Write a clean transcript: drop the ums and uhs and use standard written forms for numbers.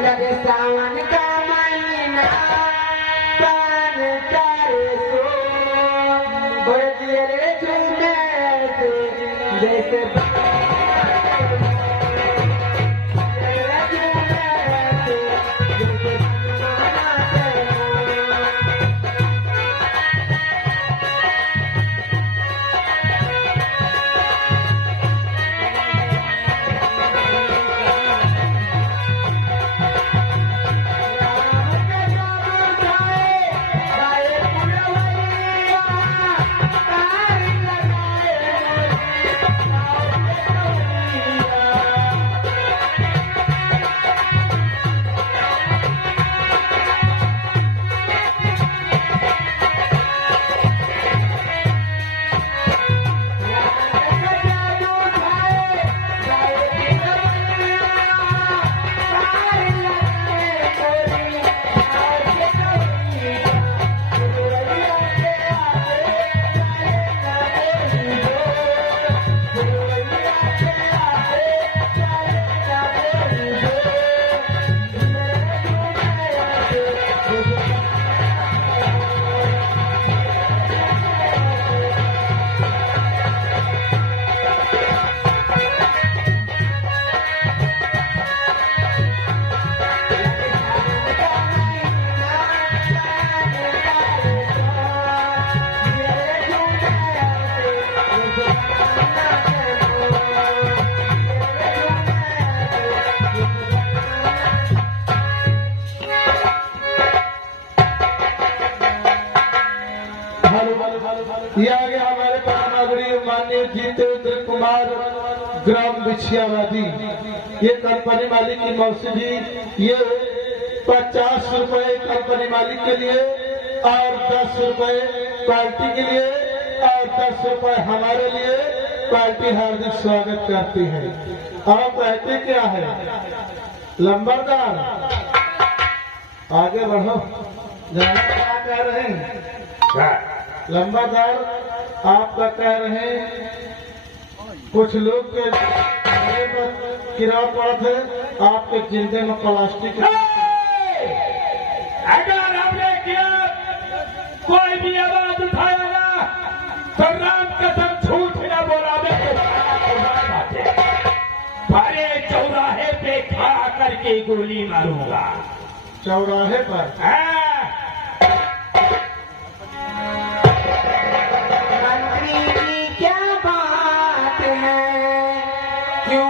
लगे सावन का महीना पान तारे सो और तेरे झूमे से जैसे ये आगे हमारे परमागढ़ी माननीय जितेंद्र कुमार ग्राम बिछियावादी, ये कंपनी मालिक की मौसी जी, ये 50 रुपए कंपनी मालिक के लिए और 10 रुपए पार्टी के लिए और 10 रुपए हमारे लिए। पार्टी हार्दिक स्वागत करती है। और कहते क्या है, लंबरदार आगे बढ़ो, जाना क्या कह रहे हैं लंबादार, आपका कह रहे हैं कुछ लोग के गिराव पड़ा थे आपके जिंदे में प्लास्टिक। अगर आपने किया कोई भी आवाज उठाएगा तो राम कसम झूठ न बोला भरे चौराहे पे खड़ा करके गोली मारूंगा। चौराहे पर मंत्री जी क्या बात है, क्यों